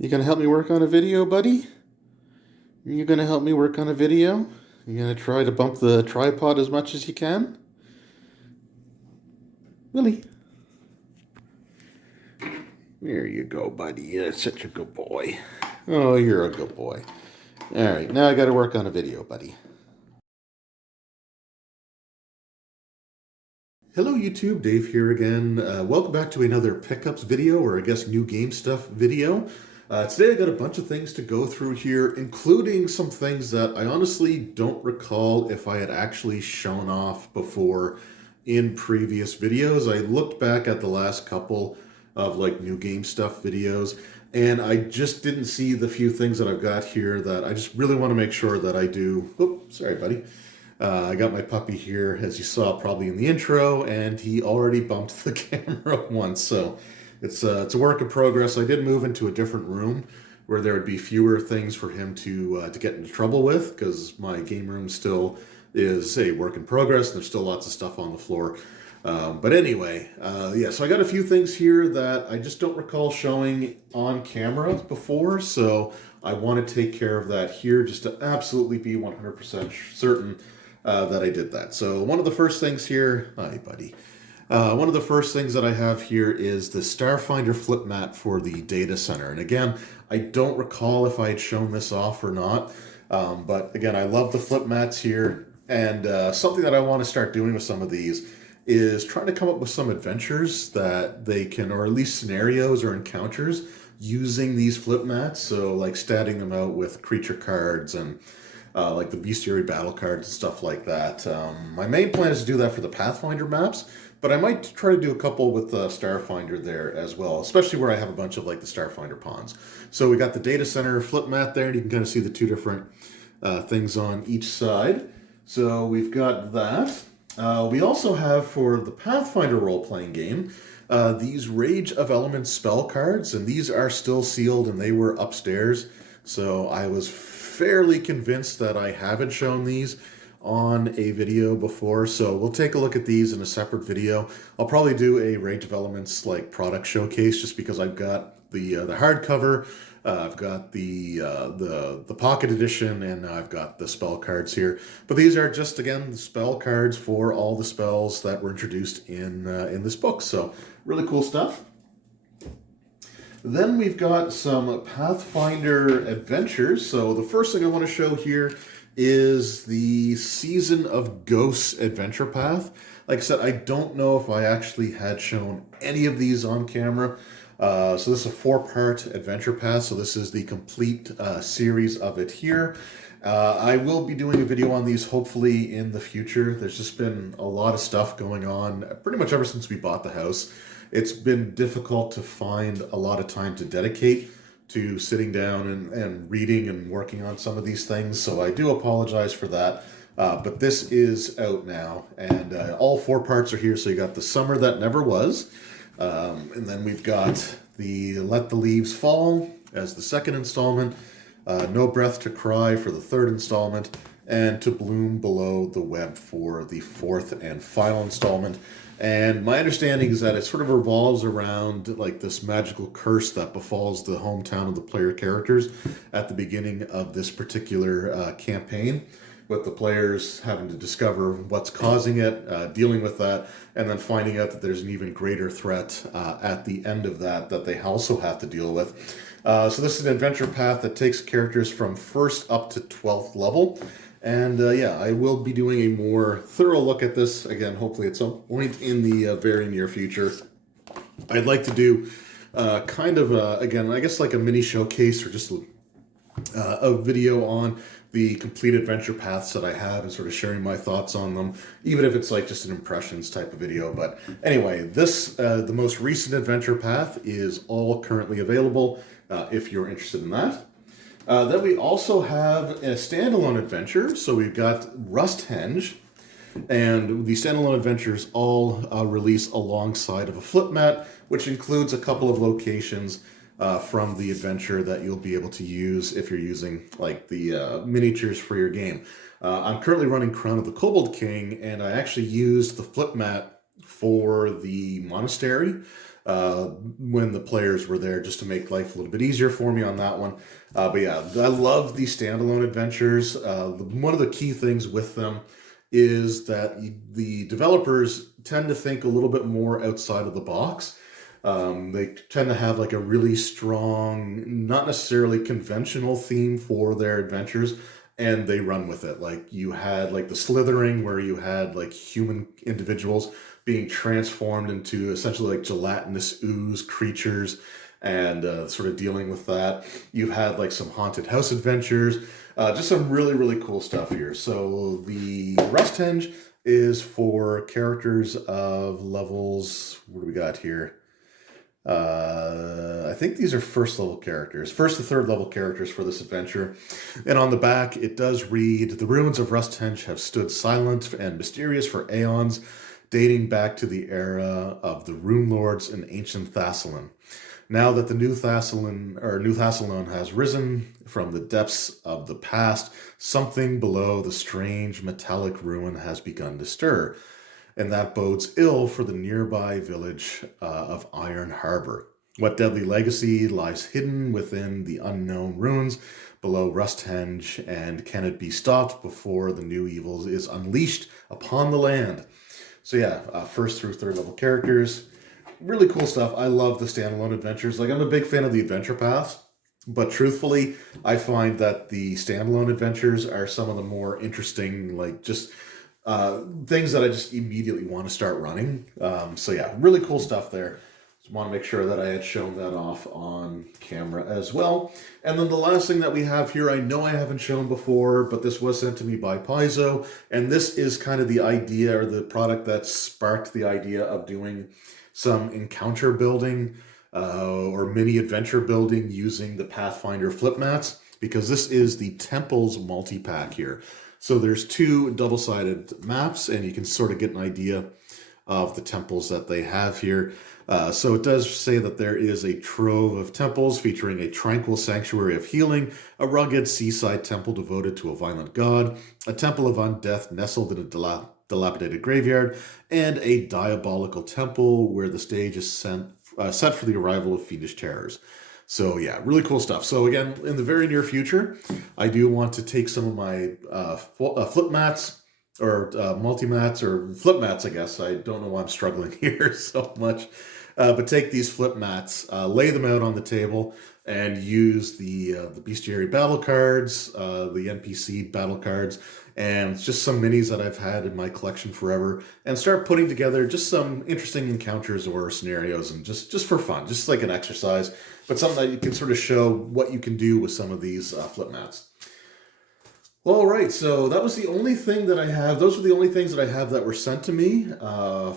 You gonna help me work on a video, buddy? You gonna help me work on a video? You gonna try to bump the tripod as much as you can? Willie. There you go, buddy. You're such a good boy. Oh, you're a good boy. Alright, now I gotta work on a video, buddy. Hello YouTube, Dave here again. Welcome back to another pickups video, or I guess new game stuff video. Today I got a bunch of things to go through here, including some things that I honestly don't recall if I had actually shown off before in previous videos. I looked back at the last couple of like new game stuff videos, and I just didn't see the few things that I've got here that I just really want to make sure that I do. Oops, sorry buddy. I got my puppy here, as you saw probably in the intro, and he already bumped the camera once, so it's a work in progress. I did move into a different room where there would be fewer things for him to get into trouble with, because my game room still is a work in progress. There's still lots of stuff on the floor. But anyway, yeah, so I got a few things here that I just don't recall showing on camera before, so I want to take care of that here just to absolutely be 100% certain that I did that. So one of the first things here, hi buddy. One of the first things that I have here is the Starfinder flip mat for the data center. And again, I don't recall if I had shown this off or not. But again, I love the flip mats here. And something that I want to start doing with some of these is trying to come up with some adventures that they can, or at least scenarios or encounters using these flip mats. So like statting them out with creature cards and like the bestiary battle cards and stuff like that. My main plan is to do that for the Pathfinder maps, but I might try to do a couple with Starfinder there as well, especially where I have a bunch of like the Starfinder pawns. So we got the data center flip mat there, and you can kind of see the two different things on each side. So we've got that. We also have for the Pathfinder role-playing game these Rage of Elements spell cards, and these are still sealed, and they were upstairs. So I was fairly convinced that I haven't shown these on a video before, so we'll take a look at these in a separate video. I'll probably do a Rage of Elements like product showcase, just because I've got the hardcover, I've got the pocket edition, and I've got the spell cards here. But these are just, again, the spell cards for all the spells that were introduced in this book. So really cool stuff. Then we've got some Pathfinder adventures. So the first thing I want to show here is the Season of Ghosts adventure path. Like I said, I don't know if I actually had shown any of these on camera. So this is a 4-part adventure path. So this is the complete series of it here. I will be doing a video on these hopefully in the future. There's just been a lot of stuff going on pretty much ever since we bought the house. It's been difficult to find a lot of time to dedicate to sitting down and reading and working on some of these things. So I do apologize for that. But this is out now, and all 4 parts are here. So you got the Summer That Never Was, and then we've got the Let the Leaves Fall as the second installment, No Breath to Cry for the third installment, and To Bloom Below the Web for the fourth and final installment. And my understanding is that it sort of revolves around like this magical curse that befalls the hometown of the player characters at the beginning of this particular campaign, with the players having to discover what's causing it, dealing with that, and then finding out that there's an even greater threat at the end of that they also have to deal with. So this is an adventure path that takes characters from 1st up to 12th level. And yeah, I will be doing a more thorough look at this, again, hopefully at some point in the very near future. I'd like to do kind of, again, I guess like a mini showcase or just a video on the complete adventure paths that I have and sort of sharing my thoughts on them, even if it's like just an impressions type of video. But anyway, this, the most recent adventure path is all currently available if you're interested in that. Then we also have a standalone adventure. So we've got Rusthenge, and the standalone adventures all release alongside of a flip mat, which includes a couple of locations from the adventure that you'll be able to use if you're using like the miniatures for your game. I'm currently running Crown of the Kobold King, and I actually used the flip mat for the monastery when the players were there, just to make life a little bit easier for me on that one. But yeah, I love the standalone adventures. One of the key things with them is that the developers tend to think a little bit more outside of the box. They tend to have like a really strong, not necessarily conventional theme for their adventures, and they run with it. Like you had like the Slithering, where you had like human individuals being transformed into essentially like gelatinous ooze creatures, and sort of dealing with that. You had like some haunted house adventures, just some really, really cool stuff here. So the Rusthenge is for characters of levels, what do we got here? I think these are first level characters, first to third level characters for this adventure. And on the back, it does read, "The ruins of Rusthenge have stood silent and mysterious for aeons, dating back to the era of the Rune Lords in ancient Thassilon. Now that the New Thassilon has risen from the depths of the past, something below the strange metallic ruin has begun to stir, and that bodes ill for the nearby village of Iron Harbor. What deadly legacy lies hidden within the unknown ruins below Rusthenge, and can it be stopped before the new evil is unleashed upon the land?" So yeah, first through third level characters. Really cool stuff. I love the standalone adventures. Like, I'm a big fan of the adventure paths, but truthfully, I find that the standalone adventures are some of the more interesting, like, just things that I just immediately want to start running. So yeah, really cool stuff there. Just want to make sure that I had shown that off on camera as well. And then the last thing that we have here, I know I haven't shown before, but this was sent to me by Paizo, and this is kind of the idea, or the product that sparked the idea of doing some encounter building or mini adventure building using the Pathfinder flip mats, because this is the Temples multi-pack here. So there's 2 double-sided maps, and you can sort of get an idea of the temples that they have here. So it does say that there is a trove of temples featuring a tranquil sanctuary of healing, a rugged seaside temple devoted to a violent god, a temple of undeath nestled in a dilapidated graveyard, and a diabolical temple where the stage is set for the arrival of fiendish terrors. So yeah, really cool stuff. So again, in the very near future, I do want to take some of my flip mats, or multi-mats, or flip mats, I guess. I don't know why I'm struggling here so much. But take these flip mats, lay them out on the table, and use the bestiary battle cards, the NPC battle cards, and just some minis that I've had in my collection forever, and start putting together just some interesting encounters or scenarios, and just for fun, just like an exercise, but something that you can sort of show what you can do with some of these flip mats. All right, so that was the only thing that I have. Those are the only things that I have that were sent to me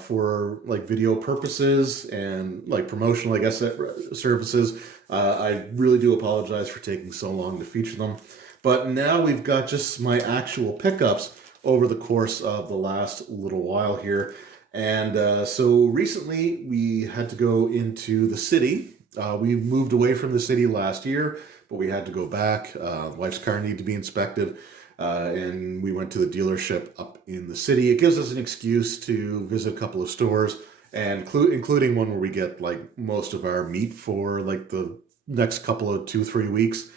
for like video purposes and like promotional, I guess, services. I really do apologize for taking so long to feature them. But now we've got just my actual pickups over the course of the last little while here. And so recently we had to go into the city. We moved away from the city last year, but we had to go back. Wife's car needed to be inspected. And we went to the dealership up in the city. It gives us an excuse to visit a couple of stores, and including one where we get like most of our meat for like the next couple of 2-3 weeks,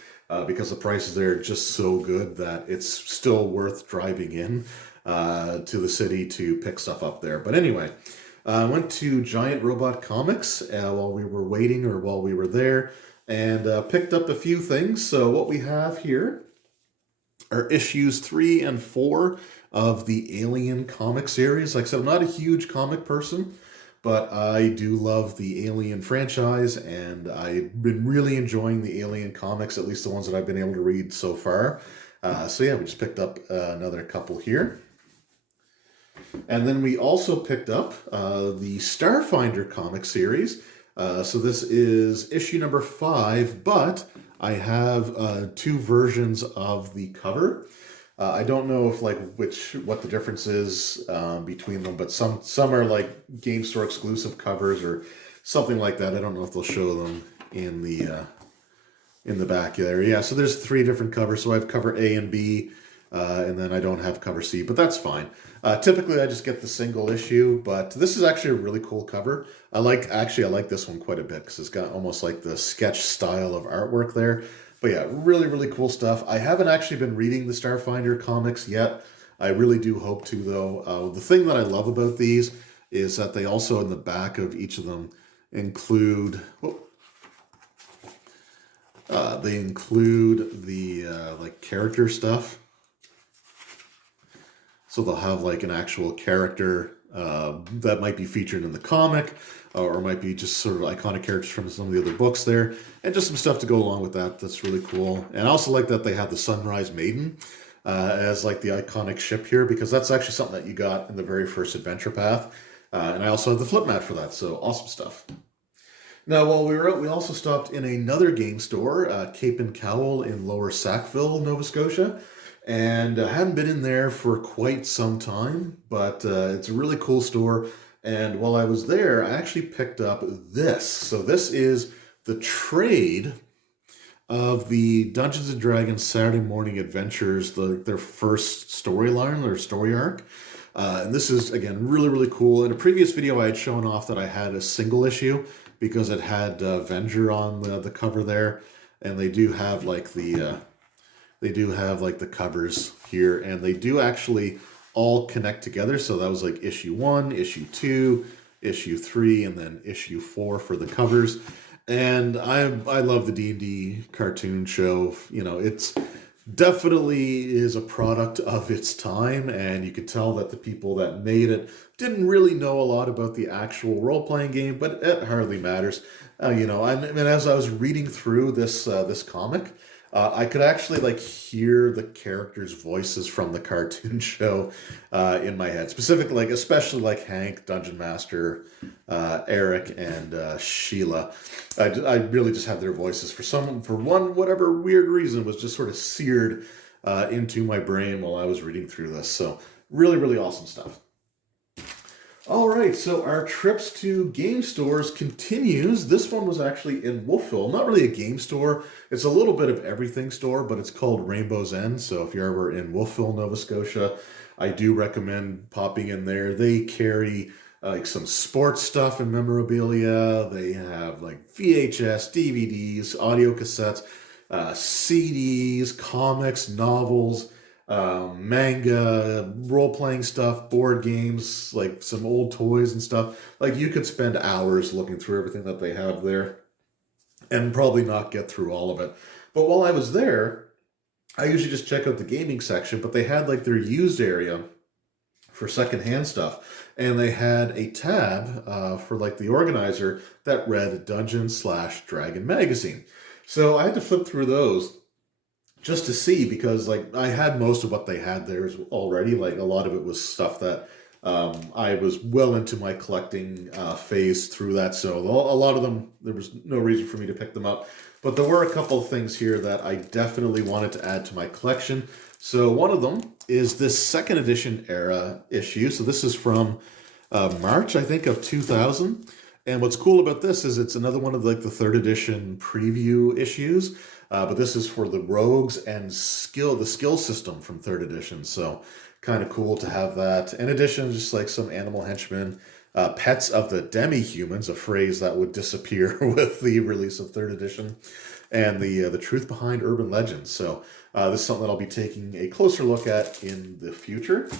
because the prices there are just so good that it's still worth driving in to the city to pick stuff up there. But anyway, I went to Giant Robot Comics while we were waiting, or while we were there, and picked up a few things. So what we have here are issues 3 and 4 of the Alien comic series. Like I said, I'm not a huge comic person, but I do love the Alien franchise, and I've been really enjoying the Alien comics, at least the ones that I've been able to read so far. So yeah, we just picked up another couple here. And then we also picked up the Starfinder comic series. So this is issue number 5, but I have 2 versions of the cover. I don't know if what the difference is between them, but some are like game store exclusive covers or something like that. I don't know if they'll show them in the back there. Yeah, so there's 3 different covers. So I have cover A and B. and then I don't have cover C, but that's fine. Typically, I just get the single issue, but this is actually a really cool cover. I like this one quite a bit because it's got almost like the sketch style of artwork there. But yeah, really, really cool stuff. I haven't actually been reading the Starfinder comics yet. I really do hope to, though. The thing that I love about these is that they also, in the back of each of them, include the like character stuff. So they'll have like an actual character that might be featured in the comic, or might be just sort of iconic characters from some of the other books there, and just some stuff to go along with that. That's really cool. And I also like that they have the Sunrise Maiden as like the iconic ship here, because that's actually something that you got in the very first Adventure Path. And I also have the flip mat for that, so awesome stuff. Now, while we were out, we also stopped in another game store, Cape and Cowl in Lower Sackville, Nova Scotia. And I hadn't been in there for quite some time, but it's a really cool store. And while I was there, I actually picked up this. So this is the trade of the Dungeons and Dragons Saturday Morning Adventures, their first storyline or story arc. And this is, again, really, really cool. In a previous video, I had shown off that I had a single issue because it had Venger on the cover there. And they do have like the covers here, and they do actually all connect together. So that was like issue 1, issue 2, issue 3, and then issue 4 for the covers. And I love the D&D cartoon show. You know, it's definitely is a product of its time, and you could tell that the people that made it didn't really know a lot about the actual role-playing game, but it hardly matters. You know, and as I was reading through this comic, I could actually like hear the characters' voices from the cartoon show in my head. Specifically, like especially like Hank, Dungeon Master, Eric, and Sheila. I really just had their voices for whatever weird reason was just sort of seared into my brain while I was reading through this. So really, really awesome stuff. All right, so our trips to game stores continues. This one was actually in Wolfville. Not really a game store. It's a little bit of everything store, but it's called Rainbow's End. So if you're ever in Wolfville, Nova Scotia, I do recommend popping in there. They carry like some sports stuff and memorabilia. They have like VHS, DVDs, audio cassettes, CDs, comics, novels, manga, role-playing stuff, board games, like some old toys and stuff. Like you could spend hours looking through everything that they have there and probably not get through all of it. But while I was there, I usually just check out the gaming section, but they had like their used area for secondhand stuff. And they had a tab for like the organizer that read Dungeon/Dragon magazine. So I had to flip through those just to see, because like I had most of what they had there already. Like a lot of it was stuff that I was well into my collecting phase through that. So a lot of them, there was no reason for me to pick them up. But there were a couple of things here that I definitely wanted to add to my collection. So one of them is this second edition era issue. So this is from March, I think, of 2000. And what's cool about this is it's another one of like the third edition preview issues. But this is for the rogues and the skill system from third edition. So kind of cool to have that. In addition, just like some animal henchmen, pets of the demi-humans, a phrase that would disappear with the release of third edition, and the truth behind urban legends. So this is something that I'll be taking a closer look at in the future.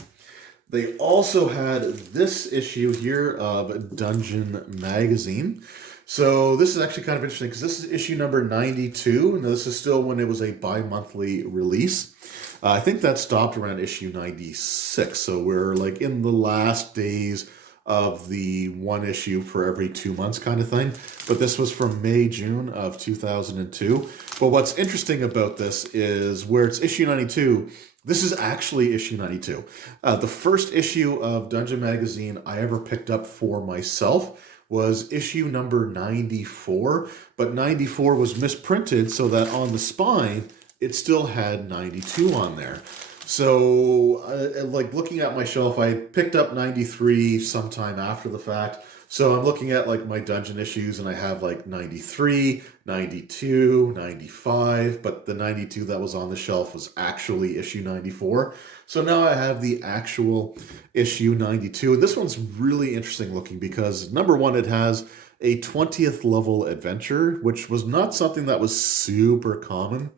They also had this issue here of Dungeon Magazine. So this is actually kind of interesting because this is issue number 92. Now this is still when it was a bi-monthly release. I think that stopped around issue 96. So we're like in the last days of the one issue for every 2 months kind of thing. But this was from May, June of 2002. But what's interesting about this is where it's issue 92, this is actually issue 92. The first issue of Dungeon Magazine I ever picked up for myself was issue number 94, but 94 was misprinted so that on the spine, it still had 92 on there. So, like looking at my shelf, I picked up 93 sometime after the fact, So I'm looking at like my dungeon issues and I have like 93, 92, 95, but the 92 that was on the shelf was actually issue 94. So now I have the actual issue 92. And this one's really interesting looking because number one, it has a 20th level adventure, which was not something that was super common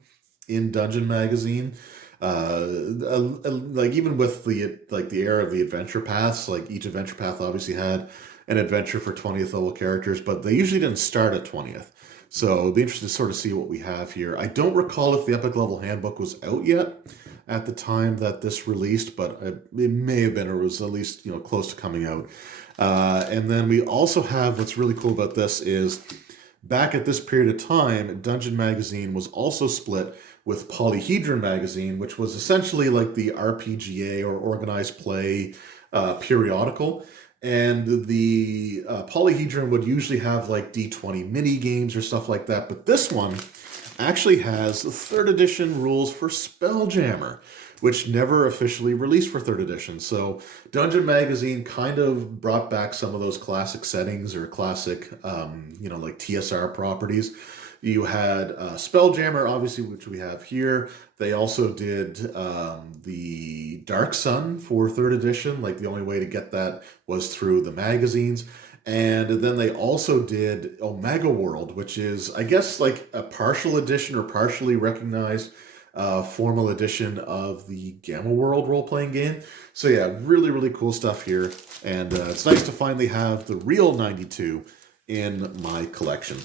in Dungeon Magazine. Like even with the era of the adventure paths, like each adventure path obviously had an adventure for 20th level characters, but they usually didn't start at 20th. So it'll be interesting to sort of see what we have here. I don't recall if the Epic Level Handbook was out yet at the time that this released, but it may have been, or was at least close to coming out. And then we also have what's really cool about this is back at this period of time, Dungeon Magazine was also split with Polyhedron Magazine, which was essentially like the RPGA or organized play periodical. And the Polyhedron would usually have like D20 mini games or stuff like that. But this one actually has the third edition rules for Spelljammer, which never officially released for third edition. So Dungeon Magazine kind of brought back some of those classic settings or classic, like TSR properties. You had Spelljammer, obviously, which we have here. They also did the Dark Sun for third edition. Like the only way to get that was through the magazines. And then they also did Omega World, which is, I guess, like a partial edition or partially recognized formal edition of the Gamma World role-playing game. So yeah, really, really cool stuff here. And it's nice to finally have the real 92 in my collection.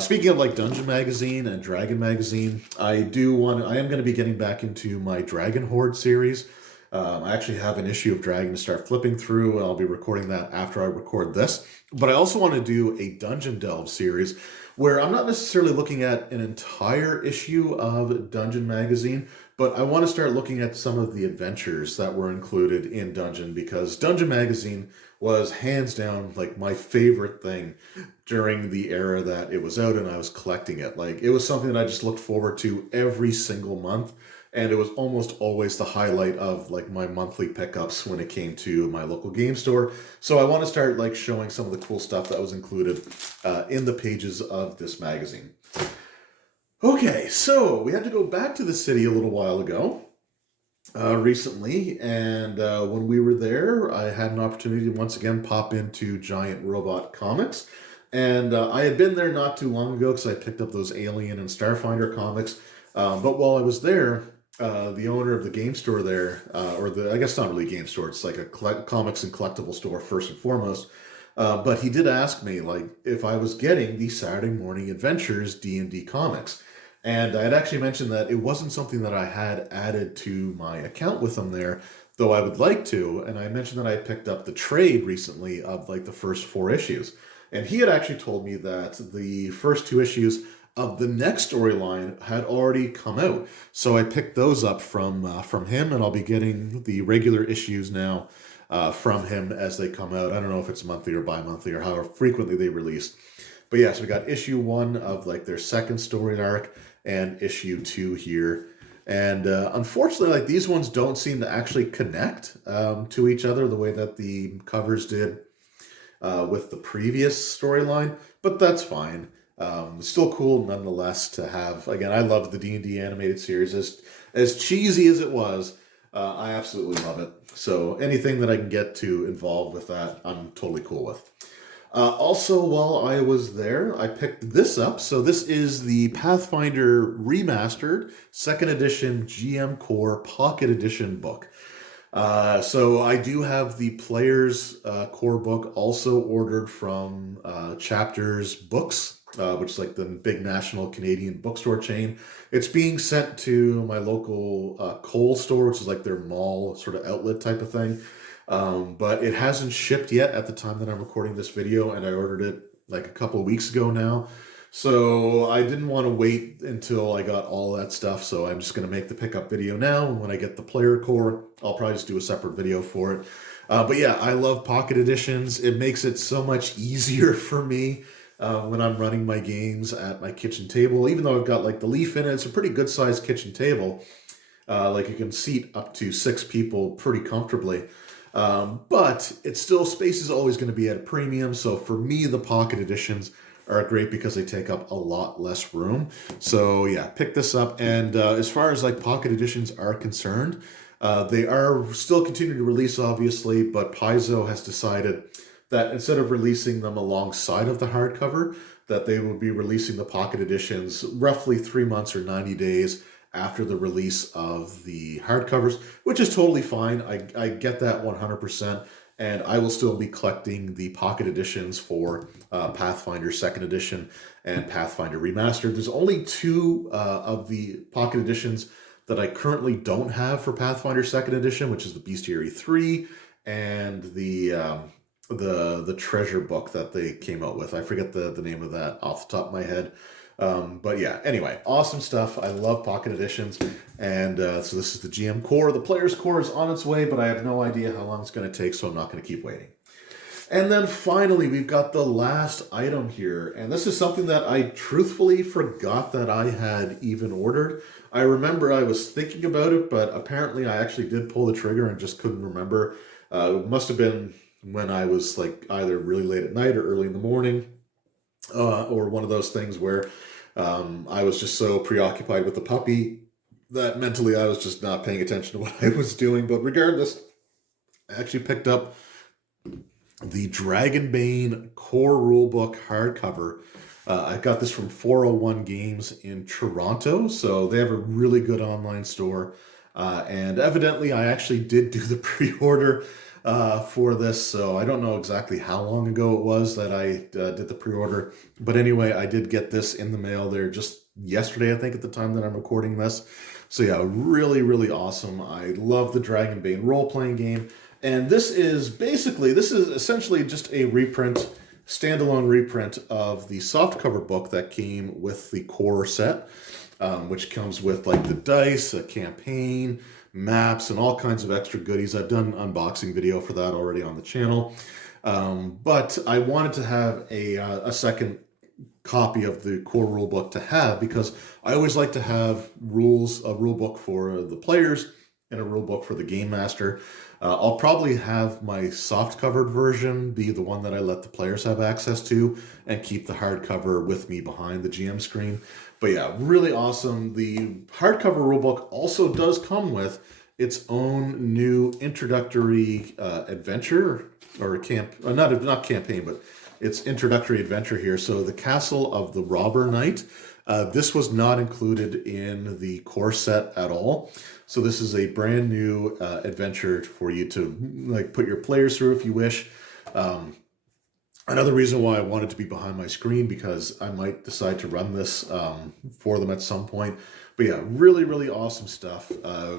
Speaking of like Dungeon Magazine and Dragon Magazine, I am going to be getting back into my Dragon Horde series. I actually have an issue of Dragon to start flipping through. I'll be recording that after I record this. But I also want to do a Dungeon Delve series where I'm not necessarily looking at an entire issue of Dungeon Magazine, but I want to start looking at some of the adventures that were included in Dungeon, because Dungeon Magazine was hands down like my favorite thing during the era that it was out and I was collecting it. Like it was something that I just looked forward to every single month. And it was almost always the highlight of like my monthly pickups when it came to my local game store. So I want to start like showing some of the cool stuff that was included in the pages of this magazine. Okay, so we had to go back to the city a little while ago, recently, and when we were there, I had an opportunity to once again pop into Giant Robot Comics. And I had been there not too long ago because I picked up those Alien and Starfinder comics. But while I was there, the owner of the game store there, I guess not really a game store, it's like a comics and collectible store first and foremost. But he did ask me like if I was getting the Saturday Morning Adventures D&D comics. And I had actually mentioned that it wasn't something that I had added to my account with him there, though I would like to. And I mentioned that I picked up the trade recently of like the first 4 issues. And he had actually told me that the first 2 issues of the next storyline had already come out. So I picked those up from him, and I'll be getting the regular issues now from him as they come out. I don't know if it's monthly or bi-monthly or however frequently they release. But yeah, so we got issue 1 of like their second story arc and issue 2 here. And unfortunately, like these ones don't seem to actually connect to each other the way that the covers did with the previous storyline, but that's fine. Still cool nonetheless to have. Again, I love the D&D animated series. As cheesy as it was, I absolutely love it. So anything that I can get to involved with that, I'm totally cool with. Also, while I was there, I picked this up. So this is the Pathfinder Remastered 2nd Edition GM Core Pocket Edition book. So I do have the Player's Core book also ordered from Chapters Books, which is like the big national Canadian bookstore chain. It's being sent to my local Kohl's store, which is like their mall sort of outlet type of thing. But it hasn't shipped yet at the time that I'm recording this video, and I ordered it like a couple of weeks ago now. So I didn't want to wait until I got all that stuff, so I'm just going to make the pickup video now, and when I get the player core, I'll probably just do a separate video for it. But yeah, I love pocket editions. It makes it so much easier for me when I'm running my games at my kitchen table. Even though I've got like the leaf in it, it's a pretty good sized kitchen table. Like you can seat up to 6 people pretty comfortably. But it's still, space is always going to be at a premium. So for me, the pocket editions are great because they take up a lot less room. So yeah, pick this up. And as far as like pocket editions are concerned, they are still continuing to release, obviously, but Paizo has decided that instead of releasing them alongside of the hardcover, that they will be releasing the pocket editions roughly 3 months or 90 days after the release of the hardcovers, which is totally fine. I get that 100%. And I will still be collecting the pocket editions for Pathfinder 2nd Edition and Pathfinder Remastered. There's only two of the pocket editions that I currently don't have for Pathfinder 2nd Edition, which is the Bestiary 3 and the treasure book that they came out with. I forget the name of that off the top of my head. But yeah, anyway, awesome stuff. I love pocket editions. And so this is the GM core. The player's core is on its way, but I have no idea how long it's going to take, so I'm not going to keep waiting. And then finally, we've got the last item here. And this is something that I truthfully forgot that I had even ordered. I remember I was thinking about it, but apparently I actually did pull the trigger and just couldn't remember. It must have been when I was like either really late at night or early in the morning, or one of those things where I was just so preoccupied with the puppy that mentally I was just not paying attention to what I was doing. But regardless, I actually picked up the Dragonbane core rulebook hardcover. I got this from 401 Games in Toronto, so they have a really good online store. And evidently, I actually did do the pre-order for this, so I don't know exactly how long ago it was that I did the pre-order. But anyway, I did get this in the mail there just yesterday, I think, at the time that I'm recording this. So yeah, really, really awesome. I love the Dragonbane role-playing game. And this is essentially just a reprint, standalone reprint of the softcover book that came with the core set, which comes with like the dice, a campaign, maps, and all kinds of extra goodies. I've done an unboxing video for that already on the channel. But I wanted to have a second copy of the core rulebook to have, because I always like to have a rule book for the players and a rule book for the game master. I'll probably have my soft covered version be the one that I let the players have access to and keep the hardcover with me behind the GM screen. But yeah, really awesome. The hardcover rulebook also does come with its own new introductory adventure, or not campaign, but its introductory adventure here. So the Castle of the Robber Knight. This was not included in the core set at all. So this is a brand new adventure for you to like put your players through if you wish. Another reason why I wanted to be behind my screen, because I might decide to run this for them at some point. But yeah, really, really awesome stuff.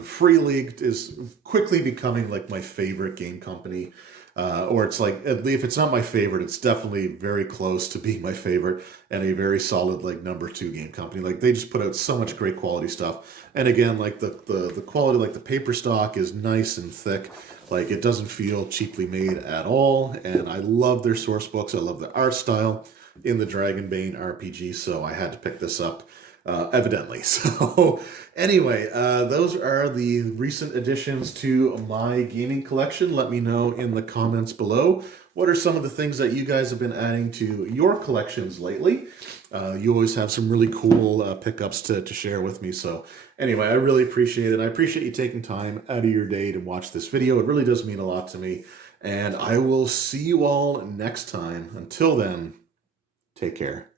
Free League is quickly becoming like my favorite game company. Or it's like, if it's not my favorite, it's definitely very close to being my favorite, and a very solid like #2 game company. Like they just put out so much great quality stuff. And again, like the quality, like the paper stock is nice and thick. Like it doesn't feel cheaply made at all. And I love their source books. I love the art style in the Dragonbane RPG. So I had to pick this up. Evidently. So anyway, those are the recent additions to my gaming collection. Let me know in the comments below, what are some of the things that you guys have been adding to your collections lately? You always have some really cool pickups to share with me. So anyway, I really appreciate it. I appreciate you taking time out of your day to watch this video. It really does mean a lot to me. And I will see you all next time. Until then, take care.